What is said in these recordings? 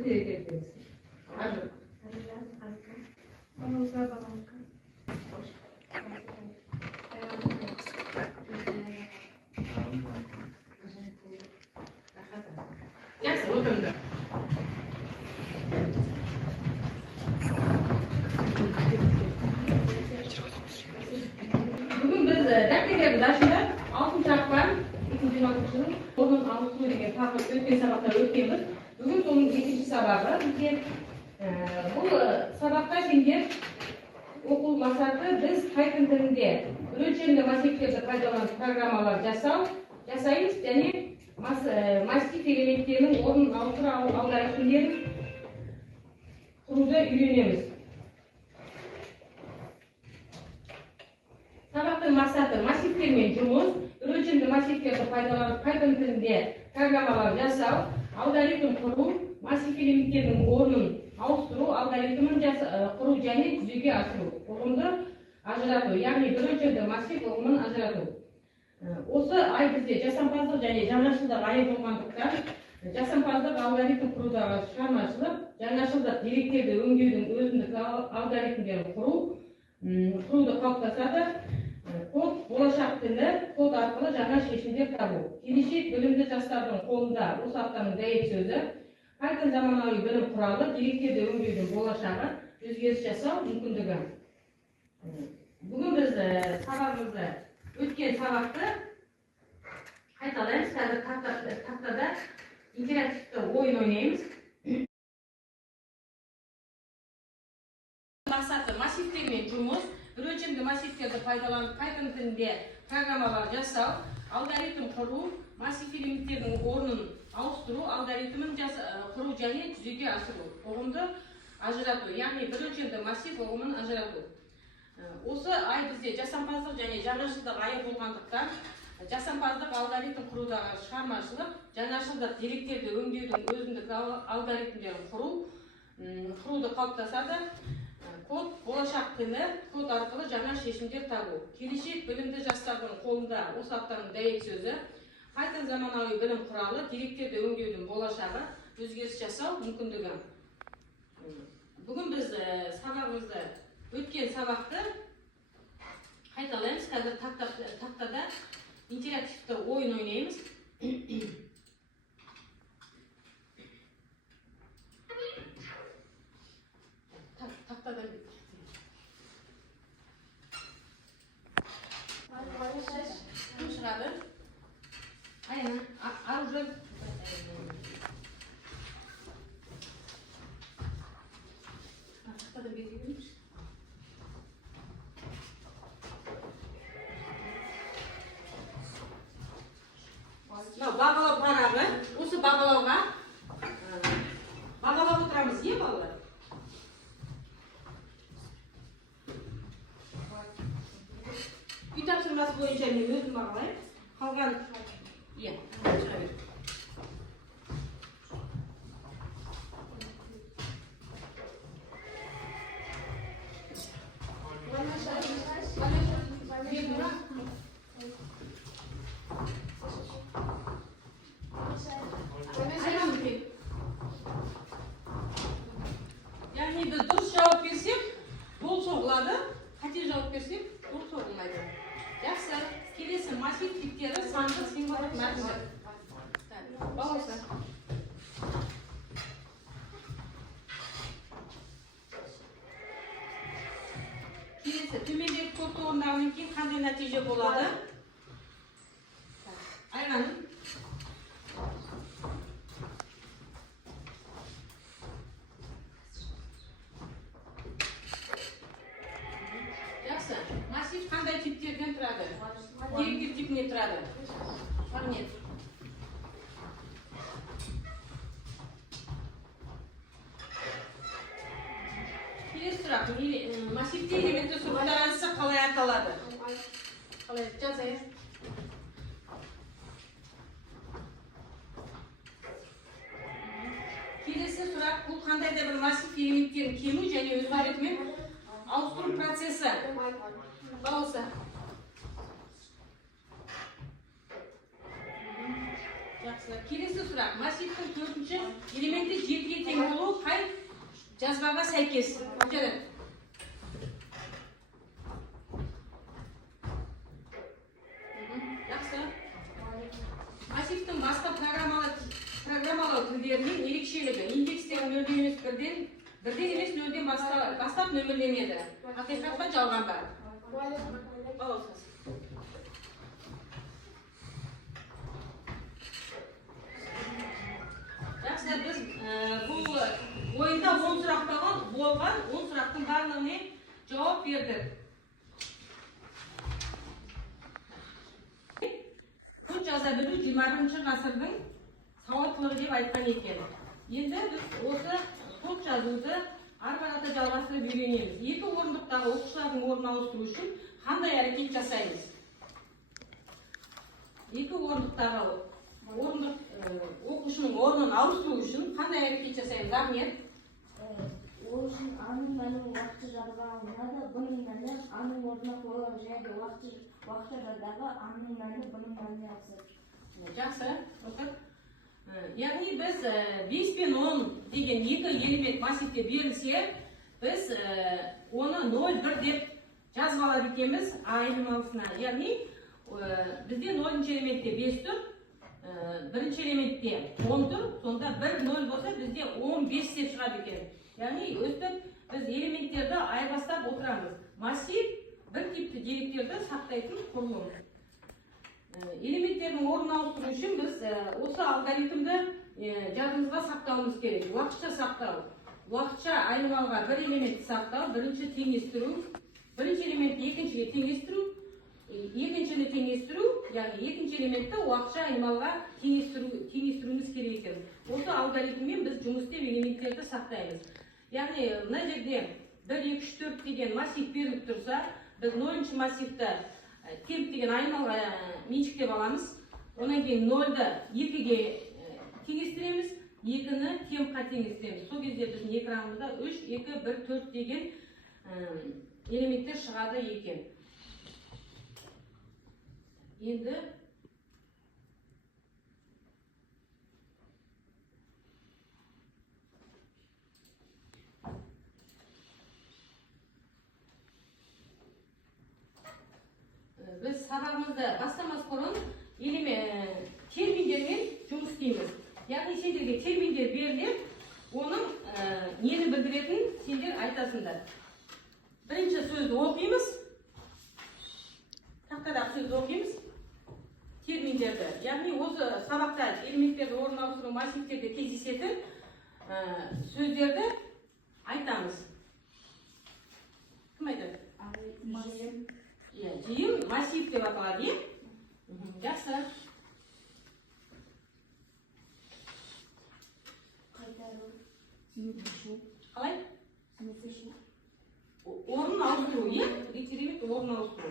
Bugün biz dakikalarda aslında altın çarpman ikinci bakışının onun altını деген taqib o'tgan sabaqlar o'tganmiz. Bugün onun ikkinchi sababi bizga bu sabaqda singir o'quv maqsadi biz Python tilida bir o'lchamli massivlarni foydalanib programmalar jasaymiz, ya'ni massiv elementlarining o'rnin oltira algoritmlarini quruvda o'rganamiz. Sabaqning maqsadi massivlarning jumuz, bir o'lchamli massivlarni foydalanib Python tilida programmalar jasav, algoritm quruv, massiv elementlarning o'rnin oluşturuv, algoritmni quruv және yuzaga oshirish, o'g'imni ajratuv, ya'ni bir o'lchamli massiv o'g'imini ajratuv. O'zi ay bizga jasanpazlik және жаңашылдық айы bo'lganlikdan jasanpazlik algoritm quruvdagi шығармашылық, жаңашылдық деректерді өңдеудің өзіндік алгоритмдерін құруды қалыптасады. Код болашақ тілі, код арқылы жаңа шешімдер табу. Келешек білімді жастардың қолында осы аптаның дәйек сөзі. Python заманауи білім құралы, деректерді өңдеудің болашағы, өзгеріс жасау мүмкіндігі. Бүгін біз сабағымызды өткен сабақты қайталаймыз. Қазір тақтада интерактивті ойын ойнаймыз. Мақсаты массивтермен жұмыс, бір өлшемді массивтерді пайдаланып Python тілінде программалар жасау, алгоритм құру, массив элементтердің орнын ауыстыру, алгоритмін құру және жүзеге асыру, ұғымды ажырату, яғни бір өлшемді массив ұғымын ажырату. Осы ай бізде жасампаздық және жаңашылдық айы болғандықтан, жасампаздық алгоритм құрудағы шығармашылық, жаңашылдық деректерді өңдеудің өзіндік алгоритмдерін құруды қалыптасады. Код болашақ тілі, код арқылы жаңа шешімдер табу. Келешек білімді жастардың қолында осы аптаның дәйек сөзі. Python заманауи білім құралы, деректерді өңдеудің болашағы, өзгеріс жасау мүмкіндігі. Бүгін біз сабағымызды өткен сабақты қайталаймыз. Қазір тақтада интерактивті ойын ойнаймыз. Taqtada kim шығады? Aynen, arzu. Taqtada belirleymiş. Бағалау парағы, осы бағалауға отырамыз, е балалар? Үй тапсырмасы бойынша мен өзім бағалаймын. Қалған иә, шыға бер. Яғни біз дұрыс жауап берсек, бұл соғылады, қате жауап берсек, бұл соғылмайды. Жақсы, келесі массив типтері сандық символдық мәтіндер. Баласы. Келесі, төмендегі кодты орындағаннан кейін қандай нәтиже болады? Айғаным. Массив қандай типтерден тұрады? Деректер типінен тұрады. Магнит. Келесі сұрақ. Массивте элементі сұрыптарасы қалай аталады? Қалай жазайын? Келесі сұрақ. Бұл қандай да бір массив элементтерін кему және өзгеретімен ауыстыру процесі. Балауса. Жақсы. Жақсы. Келесі сұрақ. Массивтің төртінші элементі 7-ге тең болуы қай жазбаға сәйкес? Жарайды. Жақсы. Массивтің басқа программалау тілдерінің ерекшелігі индекстері нөлден емес бірден емес нөлден бастап нөмірленеді. Ақиқат па жалған ба? Балаусыз. Жақсы, біз бұл ойында 10 сұрақ болған 10 сұрақтың барлығына жауап бердік. Код жаза білу 21 ғасырдың сауаттылығы деп айтқан екен. Енді біз осы код жазуды ары қарата жалғастырып үйренеміз. Екі орындықтағы оқушылардың орнын ауыстыру үшін қандай әрекет жасаймыз? Екі орындықтағы оқушының орнын ауыстыру үшін қандай әрекет жасаймыз? Ахмет? Ол үшін аның мәнін уақытша жадыға алынады, бұның мәні аның орнына қойылады және уақытша жадыдағы аның мәні бұның мәніне ауысады. Жақсы, оқып. Яғни біз 5 пен 10 деген екі элемент массивте берілсе, біз оны 0,1 деп жазып алады екенбіз айнымалысына. Яғни бізде 0-ші элементте 5 тұр, бірінші элементте 10 тұр, сонда 1 0 болса бізде 15 деп шығады екен. Яғни өстіп біз элементтерді айырбастап отырамыз. Массив бір типті деректерді сақтайтын құрылым. Элементтердің орнын ауыстыру үшін біз осы алгоритмді жадымызға сақтауымыз керек. Уақытша сақтау. Уақытша айнымалға бір элементті сақтау, бірінші теңестіру, бірінші элементті екіншіге теңестіру, екіншіні теңестіру, яғни екінші элементті уақытша айнымалға теңестіруіміз керек екен. Осы алгоритммен біз жұмыс істеп элементтерді сақтаймыз. Яғни мына жерде 1, 2, 3, 4 деген массив беріліп тұрса, біз 0-ші массивті темп деген айнымалға меншіктеп аламыз. Онан кейін 0-ды 2-ге теңестіреміз, 2-ні темпқа теңестіреміз. Сол кезде біздің экранымызда 3, 2, 1, 4 деген элементтер шығады екен. Енді біз сабағымызды бастамас бұрын терминдермен жұмыс істейміз. Яғни сендерге терминдер беріліп, оның нені білдіретін сендер айтасыңдар. Бірінші сөзді оқимыз. Тақтадағы сөзді оқимыз. Терминдерді. Яғни осы сабақта элементтерді орын ауыстыру массивтерде кездесетін сөздерді айтамыз. Кім айтады? Жиын массив деп аталады, е? Жақсы. Қалай? Орын ауыстыру, е? Ретеремет орын ауыстыру.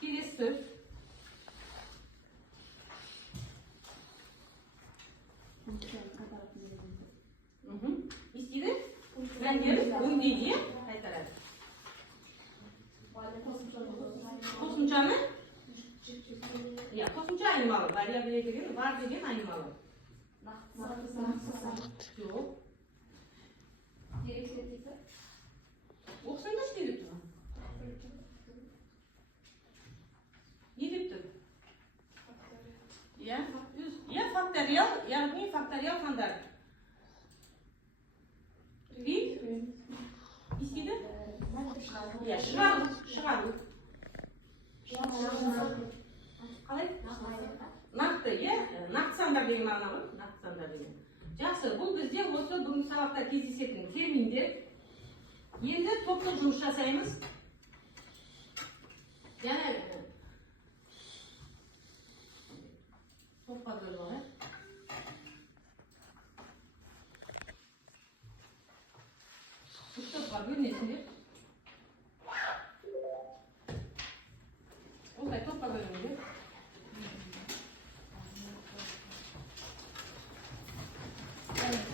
Келесі сөз. Естиді? Мәндері өңдейді, е? Қайтарады. Қосымшаны? Қосымша айнымалы. Вариабіле деген, бар деген айнымалы. Жоқ. Оқысаңда іште деп тұр? Не деп тұр? Факториал, яғни факториал сандар. Естиді? Шығару. Қалай? Нақты, нақты сандар деген мағына ғой? Нақты сандар деген. Жақсы, бұл бізде осы бүгінгі сабақта кездесетін терминдер. Енді топтық жұмыс жасаймыз. Және топқа бөліп. Үш топқа бөлінесіңдер. Осылай топқа бөліңдер.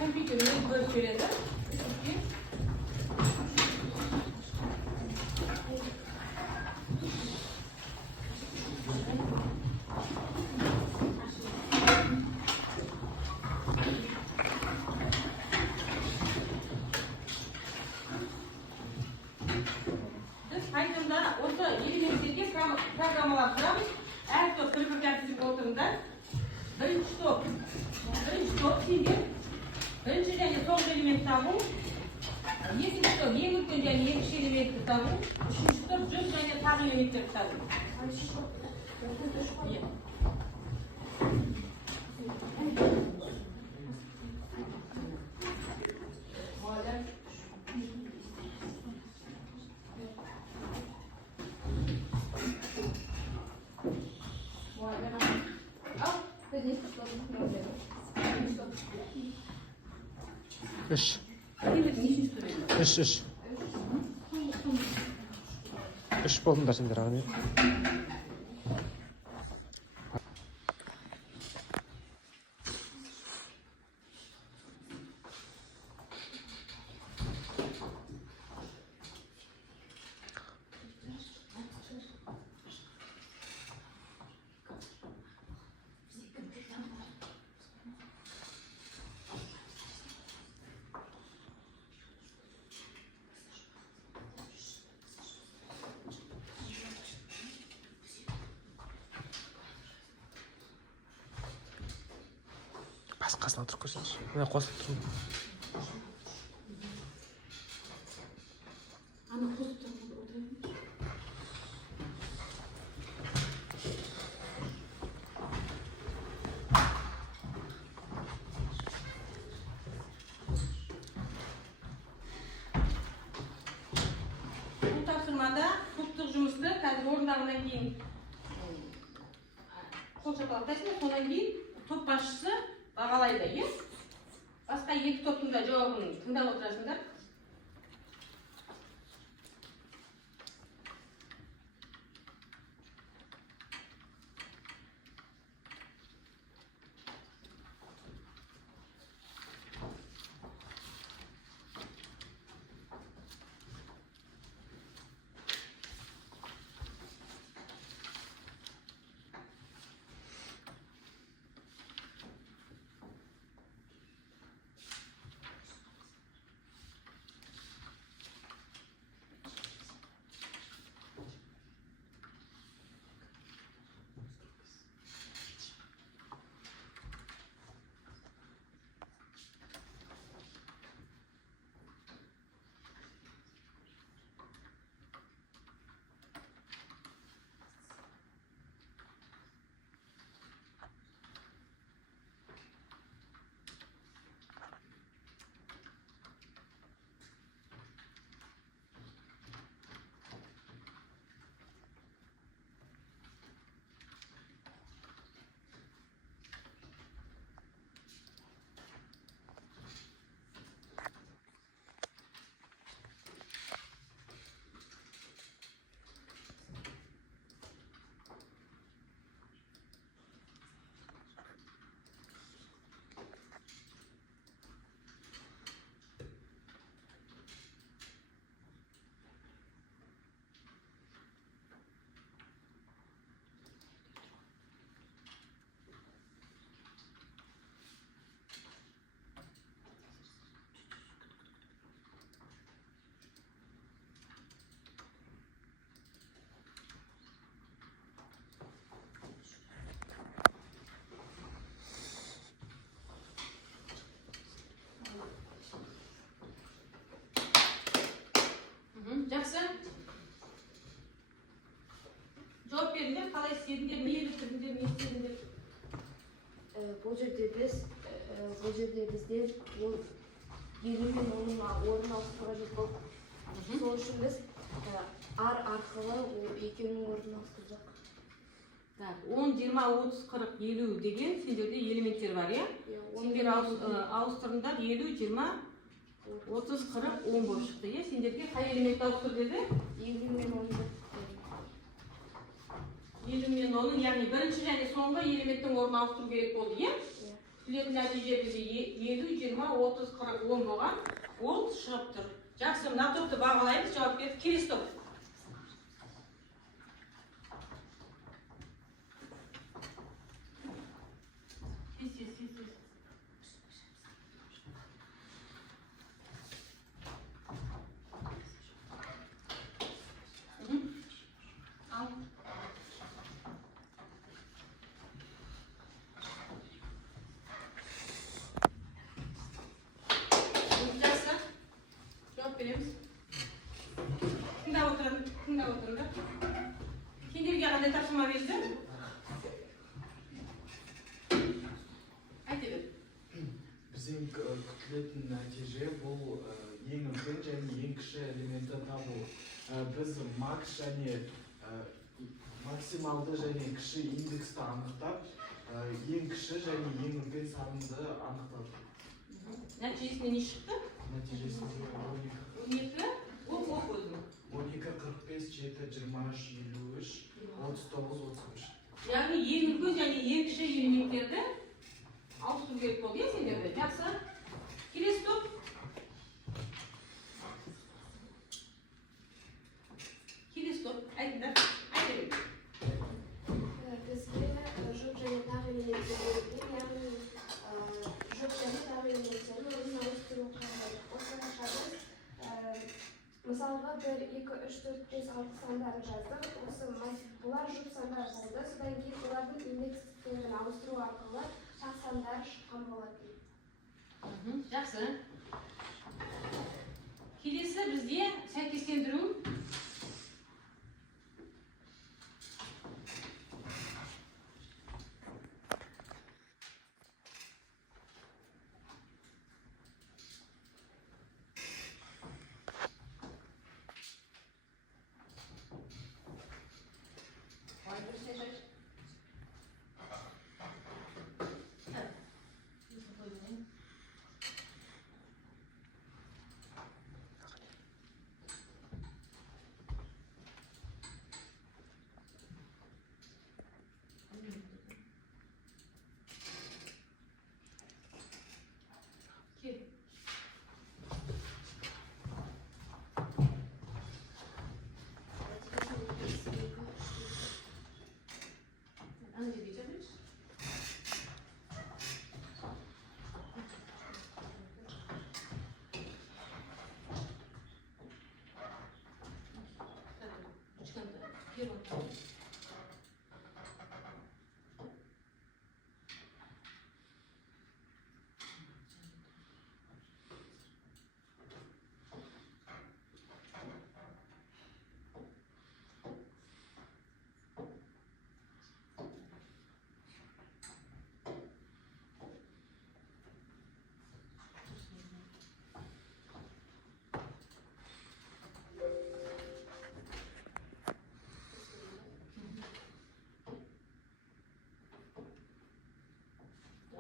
Компьютер өзі бөліп береді. o'tirasizlar. Birinchi top sendek birinchi және so'nggi element tabu. Ikkinchi top eng ulkan және eng kichik elementni tabu. Uchinchi top juft және tag'in elementlarni tabu. Үш болдыңдар сендер ағын. Қасынан тұрып көрсеңші. Мына қосылып тұрмын. Ана қосылып тұрмын, отырайын. Бұл тапсырмада топтық жұмысты қазір орындағаннан кейін қол шапалақтайсыңдар, содан кейін топ басшысы бағалайды, иә? Басқа екі топтың да жауабын тыңдап отырасыңдар. Жақсы. Жауап беріңдер, қалай істедіңдер, не еліктірдіңдер, не істедіңдер? Бұл жерде бізде ол 20 мен оның орнын ауыстыруға жет болды. Сол үшін біз ар арқылы екеуінің орнын ауыстырдық. 10, 20, 30, 40, 50 деген сендерде элементтер бар, иә? Сендер ауыстырыңдар 50, 20, 30, 40, 10 болып шықты, иә? Сендерге қай элемент ауыстыр деді? 50 мен 10. 50 мен 10, яғни бірінші және соңғы элементтің орнын ауыстыру керек болды, иә? Түлетін нәтиже бізде 50, 20, 30, 40, 10 болған. Ол шығып тұр. Жақсы, мына топты бағалаймыз, жауап берді. Келесі топ. beremiz. Tindab o'tiringlar. Kimlarga qanday topshirma berdi? Aytib. Bizim kütleten natije bu eng ulkan және eng kichik elementni tabu. Biz max және maksimalды және kichik indeksni aniqlab, eng kichik және eng ulkan sanni aniqladik. Natijasi ne chiqdi? Natijasi 12. O'q o'zim. 12, 45, 7, 23, 53, 39, 35. Ya'ni eng ulkan және eng kichik elementlarni aushtirib kerak bo'ldi senlarda. Yaxshi. Kelesi top. Kelesi top. Aytinglar. Ayting. Bizga jo'q және tag' elementlarni, ya'ni jo'q және tag' elementlarni o'zini o'stirib o'stirishadi. Misalga 1, 2, 3, 4, 5, 6 sonlari жаздық. Осы бұлар жұп сандар болды. Содан кейін олардың индекстерін ауыстыру арқылы шақ сандар шыққан болады. Жақсы. Келесі бізде сәйкестендіру.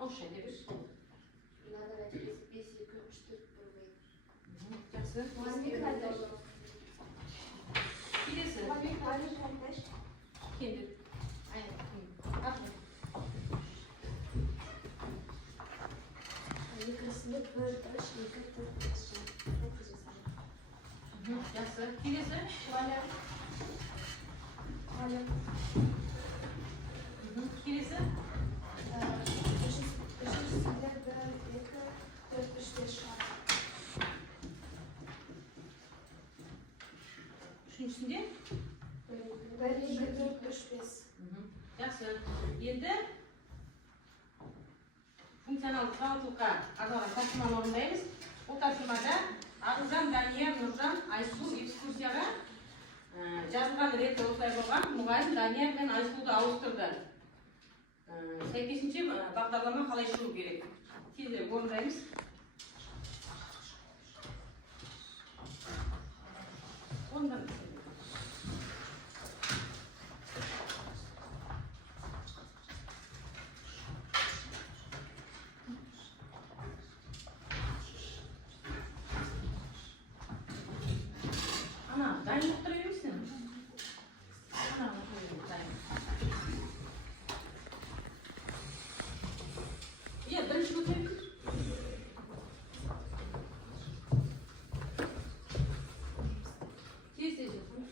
Oşşaydı bir. Надо нәтижесі 5, 2, 3, 4 болмайды. Жақсы. Келесі. Кендір. Айна. Екісінде 1, 3, 2, 4, 5. Жақсы. Келесі. Келесі. Үшіншісінде 1, 2, 4, 3, 5 шығады. Үшіншісінде? 1, 2, 4, 3, 5. Жақсы. Енді функционалдық сауаттылыққа арналған тапсырманы орындаймыз. Бұл тапсырмада Аружан, Дания, Нұржан, Айсұлу экскурсияға жазылған ретте осылай болған. Мұғалім Дания мен Айсұлуды ауыстырды. Сәйкесінше бағдарлама қалай шығу керек? Тезірек орындаймыз. Орындаймыз. Ана, дайын отыра бермесің? Ана, дайын. Бірінші көтеріп. Тез жасың.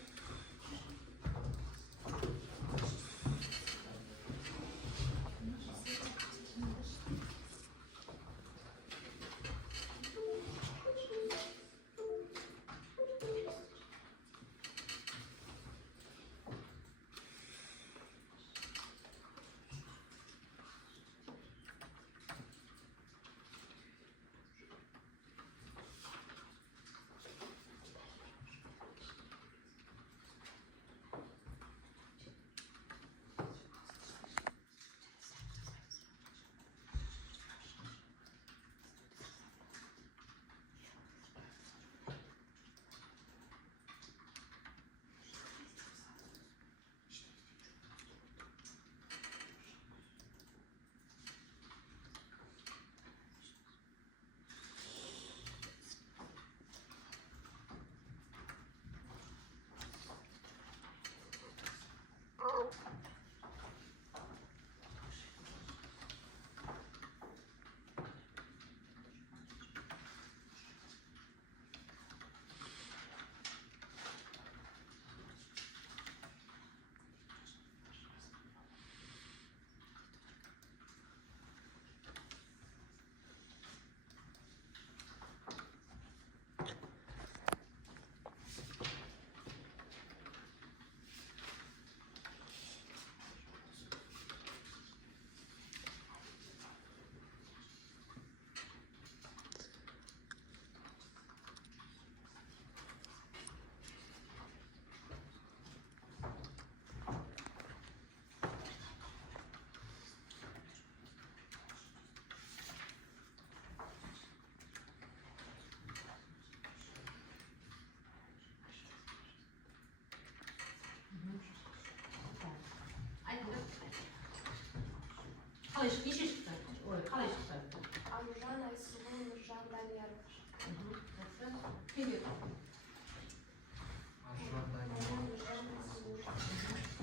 Şimdi.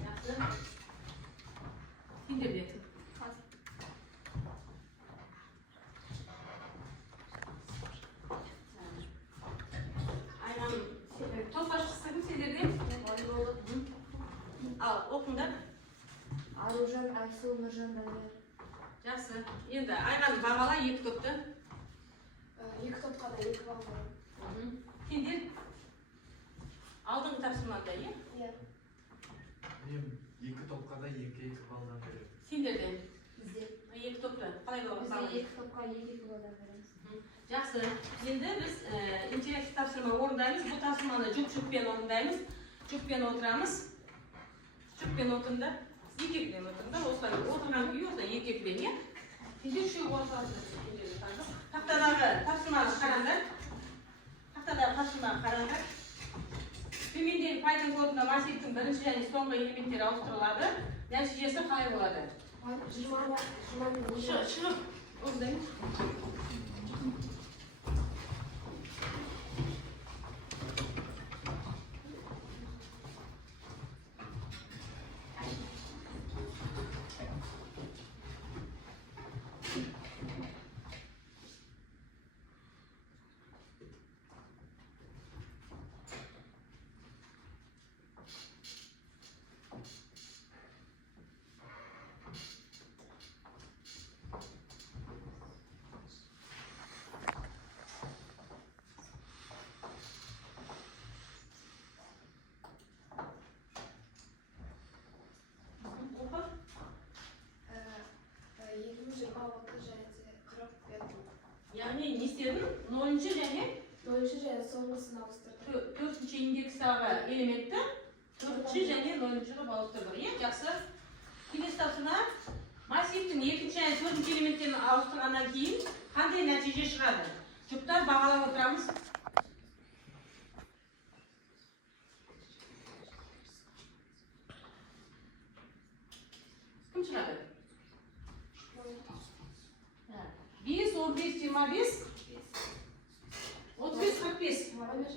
Yaxshi. Şimdi bir. Aynen. To'xtashni sizlarga. Al, o'qinglar. Arужан, Aysul, Nurjan, Daniyar. Yaxshi. Endi aynan bag'alar yetib ketdi. Екі топқа да екі балл беремін. Şimdi aldığın topshirmada, ya? Иә. Men ikki to'pqa da ikki baldan beraman. Sindirdim. Бізде. Екі topda. Qalay Бізде bo'ladi? екі топқа екі балдан береміз. Yaxshi. Endi biz interaktiv topshirma o'rindaymiz. Bu topshirmani jup-jupgan o'rindaymiz. Jupgan o'tiramiz. Jupgan o'tirda yekekdan o'tirda. O'slar o'tirgan kuyi o'slar yekekdan, ya? Şimdi shu o'rtasida taxtadagi topshirmani qaranglar. Taxtadagi topshirmani qaranglar. Femindagi Python kodida massivning birinchi va so'nggi elementlari aushtiriladi. Natijasi qalay bo'ladi? 20 Shiq o'zing. Yani ne istedin? 10. және 10 және соңғысын ауыстырдым. 4. indekстағы элементті 4 және 0-ға ауыстырдық. Жақсы. Келесі тапсырма массивтің 2 және 4 элементтерін ауыстырғаннан кейін қандай нәтиже шығады? Жұптар бағалап отырамыз. Кім шығады? 5, 15, 25, 35, 45.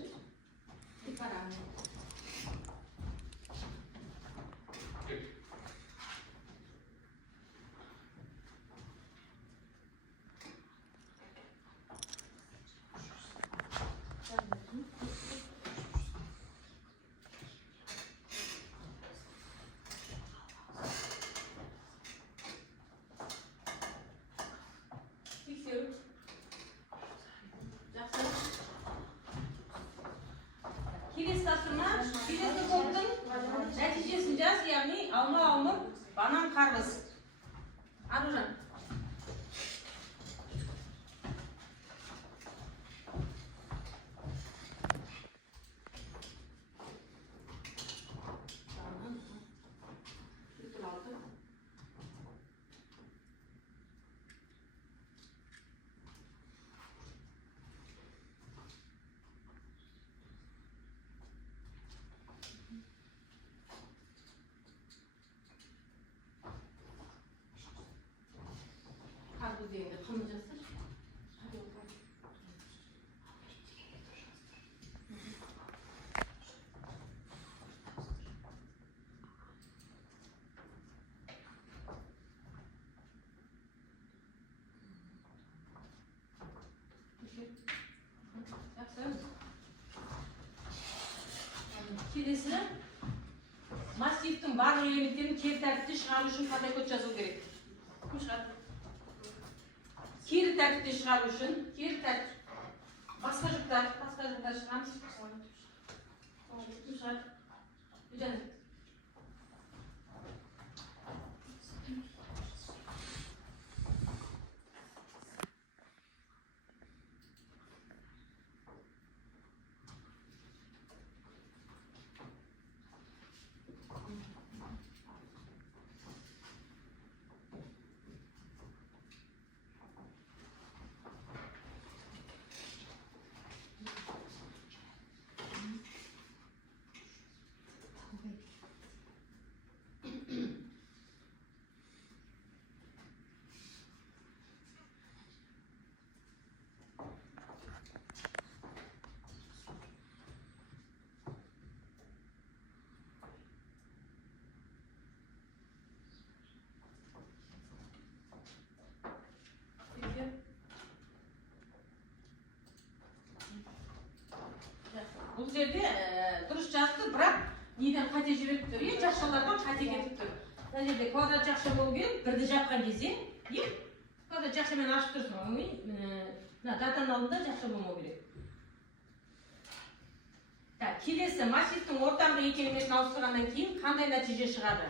Келесі тапсырма, келесі топтың нәтижесін жаз, яғни алма, банан, қарбыз. Аружан. Karpuz değil, kımıcası. Hadi bakalım. Келесі массивтің барлық элементтерін кері тәртіпте шығару үшін қандай код жазу керек? Кім шығады? Кері тәртіпте шығару үшін, кері тәртіп. Басқа жұптар шығамыз. Кім шығады? Үйден. бұл жерде дұрыс жазды, бірақ неден қате жіберіп тұр? Жақшалардан қате кетіп тұр. Мына жерде квадрат жақша болу керек, бірді жапқан кезде, квадрат жақшамен ашып тұрсың, мына датаның алдында жақша болмау керек. Келесі массивтің ортаңғы екі элементін ауыстырғаннан кейін қандай нәтиже шығады?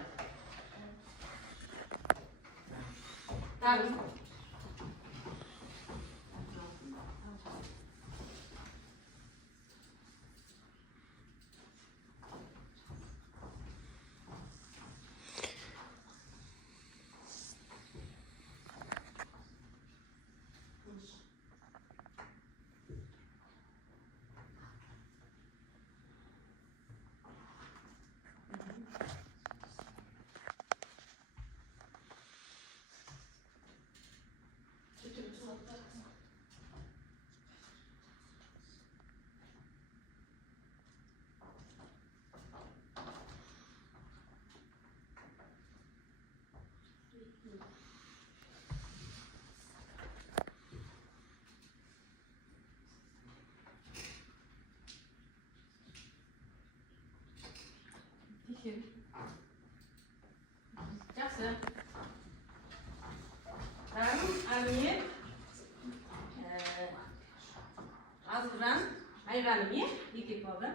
Жақсы. Әміне азғыран айғаным екі болды.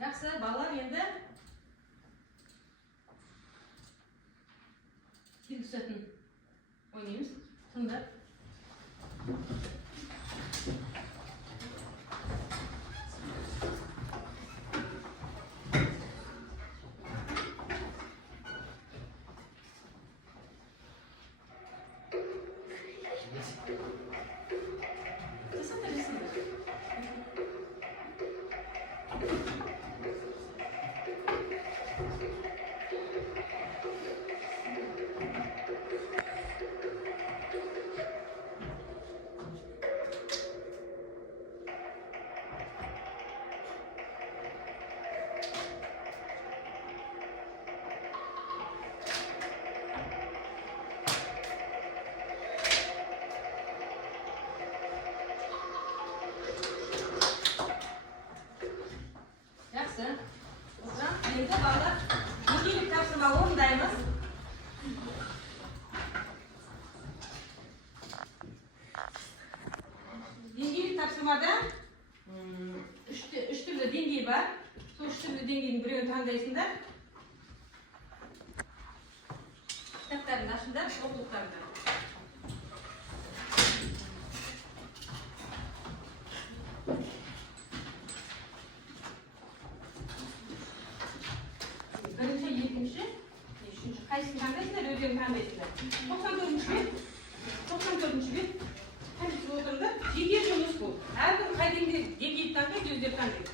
Жақсы, балалар енді келгісетін ойнаймыз. Тыңдап. Енді балалар деңгейлік тапсырма орындаймыз. Деңгейлік тапсырмада үш түрлі деңгей бар. Сол үш түрлі деңгейдің біреуін таңдайсыңдар. Кітаптарын ашыңдар, оқулықтарыңдар. Бірінші, екінші, үшінші. Қайсысын таңдайсыңдар, өздерін таңдайсыңдар. 94-ші бет. Қайсысы отырыңдар. Жеке жұмыс бұл. Әркім қай деңгейді таңдайды, өздері таңдайды.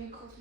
Mikrofon.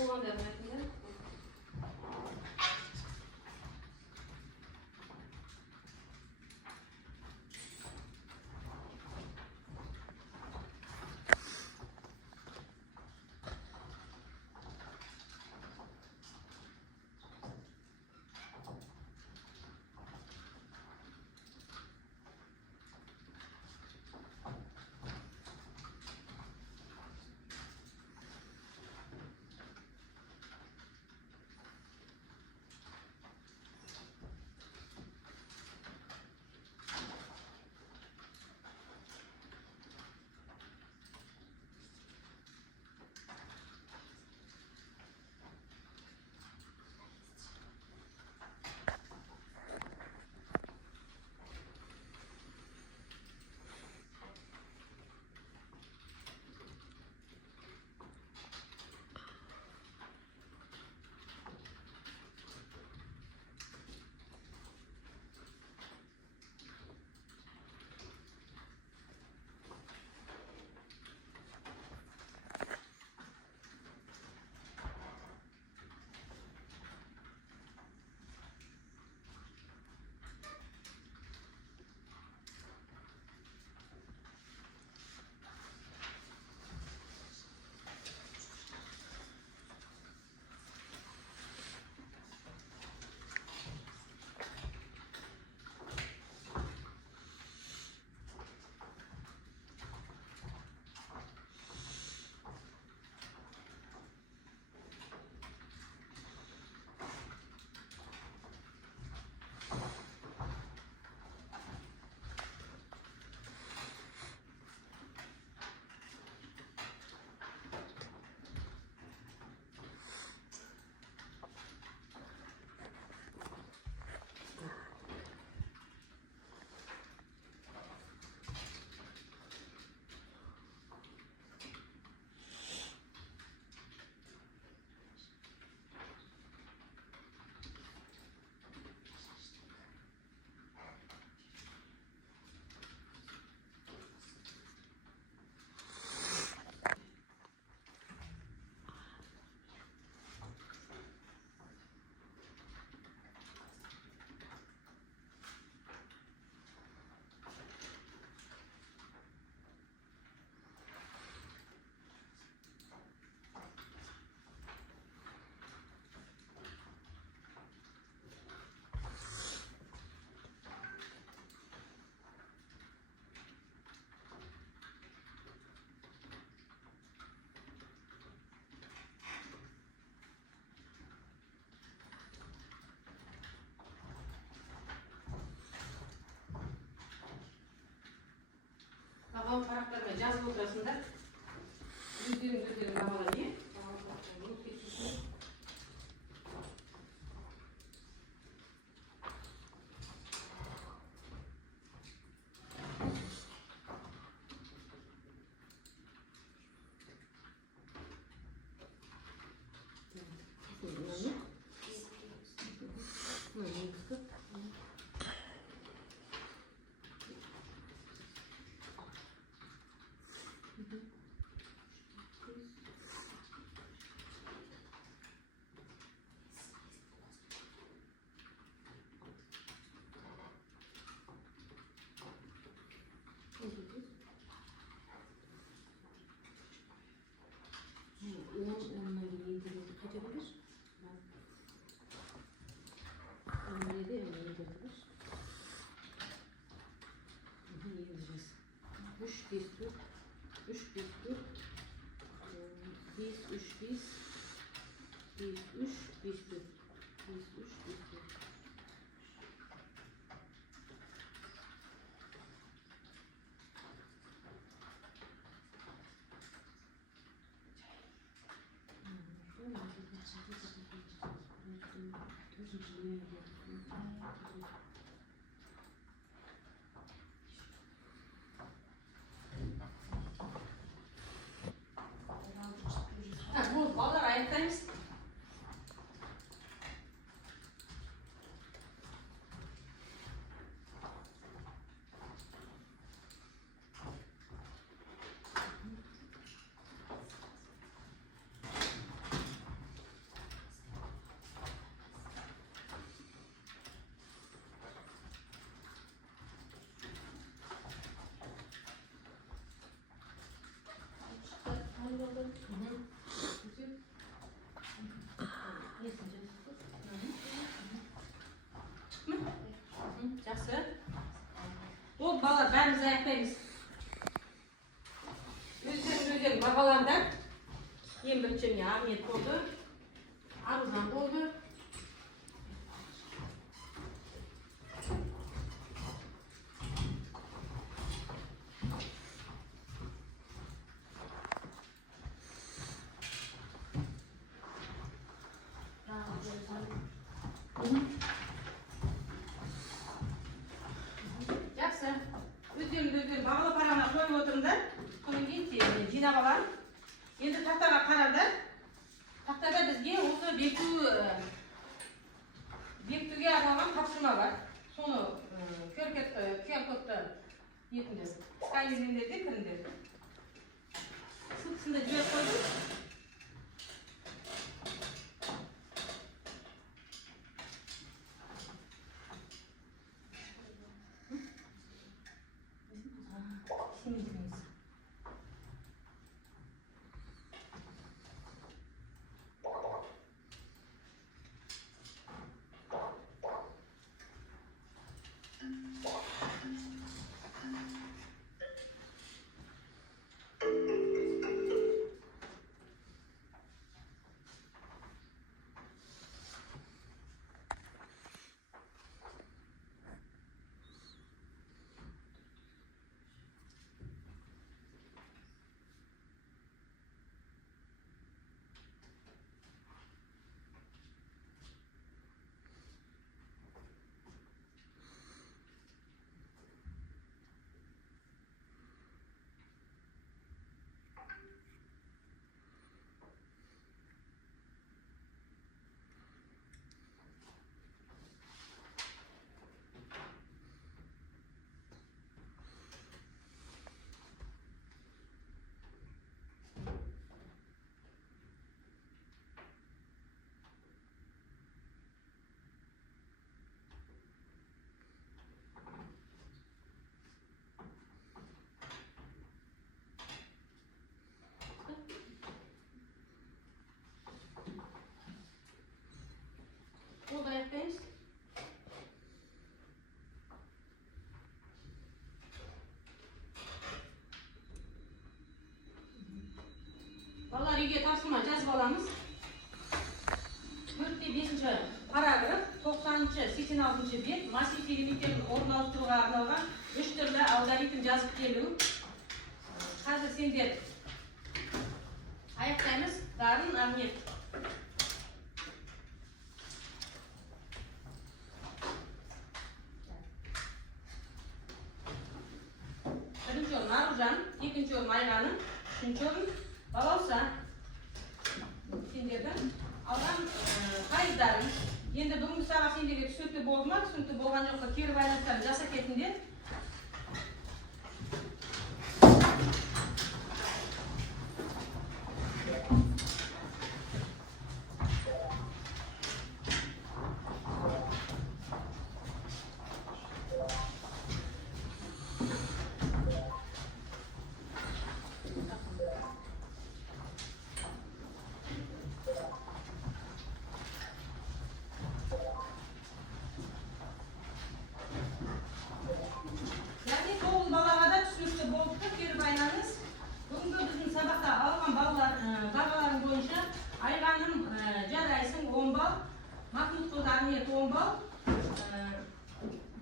Oğlan dermetinde. Bağlam paraqlarga жазып отырасыңдар. Өздерің бағалар, не? Bu bağlar ayaktayız. Жақсы. Ол балалар бәріміз аяқтаймыз. Өздерің бағалаңдар. Ең бірінші міне Ахмет болды. Аружан болды. Жақсы. Өздерің бағалы парағына қойып отырыңдар. Содан кейін жинап алам. Енді тақтаға қараңдар. Тақтада бізге осы бекітуге арналған тапсырма бар. Соны QR-кодты нетіңдер, сканерлеңдер, кіріңдер. Ссылкасында жіберіп қойдым. Oldu ayaktayız. Vallahi үйге тапсырма жазып аламыз. 4-5 параграф 90-86 бет массив элементтерін орын ауыстыруға арналған 3 түрлі алгоритм жазып келу. Hazır sender аяқтаймыз. Дарын Ахмет. Birinchi o'rin Aruzhan, ikkinchi o'rin Ayg'anim, uchinchi o'rin Balausa. Senderdan olgan qaydlarim. Endi bugungi sabaq senderga tushunti bo'ldimi? Tushunti bo'lgan yo'qsa keri variantlarni jasab ketinglar. Mahmut Ahmet 10 bal,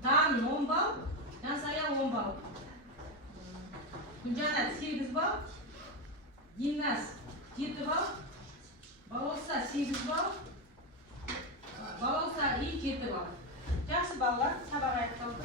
Dan 10 bal, Cansaya 10 bal, Gülcanat 8 bal, Gimnaz 7 bal, Balausa 8 bal, Balausa ilk 7 bal. Yaxshi ballar sabaq аяқталды.